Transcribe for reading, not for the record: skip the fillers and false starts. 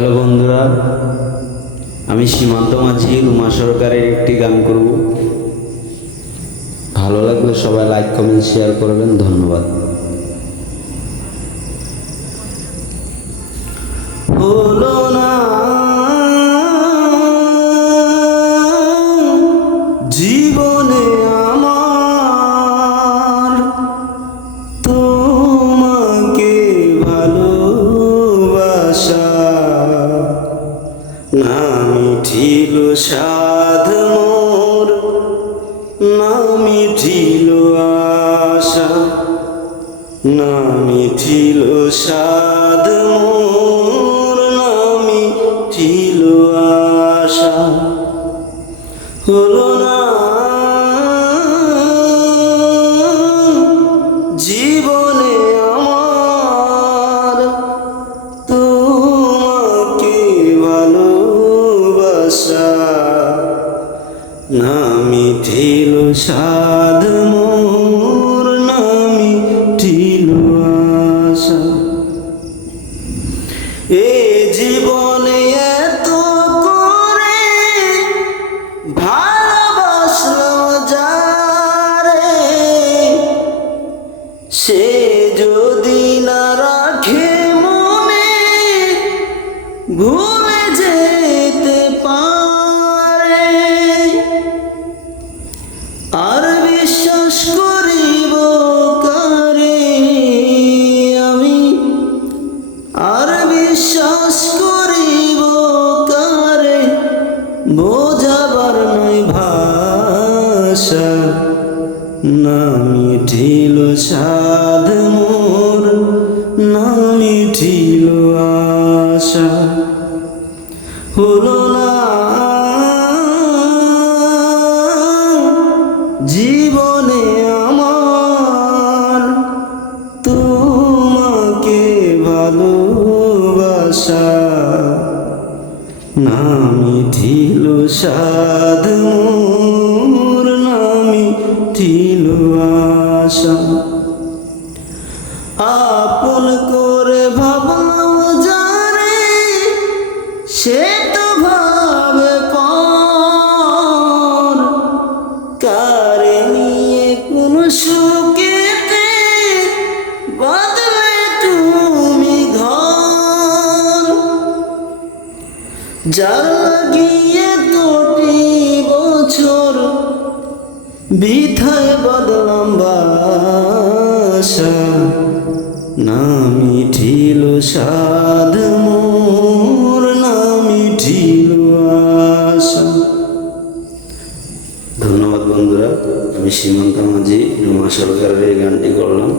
Hello বন্ধুরা, আমি সীমান্ত মাঝি রুমা সরকারের একটি গান করব। ভালো লাগলে সবাই লাইক কমেন্ট শেয়ার করবেন। ধন্যবাদ। হলো না জীবনে আমার তোমাকে ভালোবাসা, না মিঠিল সাধ মোর, না মিঠিল আশা, না মিঠিল সাধ মোর, না মিঠিল আশা। হলো না জীবনে আমার তোমাকে ভালোবাসা, না মিঠিল সাধ মোর, না মিঠিল আশা। এ জীবনে এত করে ভালোবাসলাম যারে, সে যদি না রাখে মনে ভুলে যেতে পারে, আর বিশ্বাস করিব কারে আমি, আর বিশ্বাস করিব কারে, বোঝাবার নয় ভাষা, না মিঠিল সাধ মোর, না মিঠিল আশা। হলো না জীবনে আমার তোমাকে ভালোবাসা, না মিঠিল সাধ মোর, না মিঠিল আশা। আপন করে ভাবলাম যারে, সে তো ভাবে পর, কারে নিয়ে কোন সুখেতে বাঁধলে তুমি ঘর, যার লাগিয়ে তোটি বছর বৃথায় বদলাম বাসা, না মিঠিল সাধ মোর, না মিঠিল আশা। ধন্যবাদ বন্ধুরা, আমি সীমান্ত মাঝি রুমা সরকারের এই গানটি করলাম।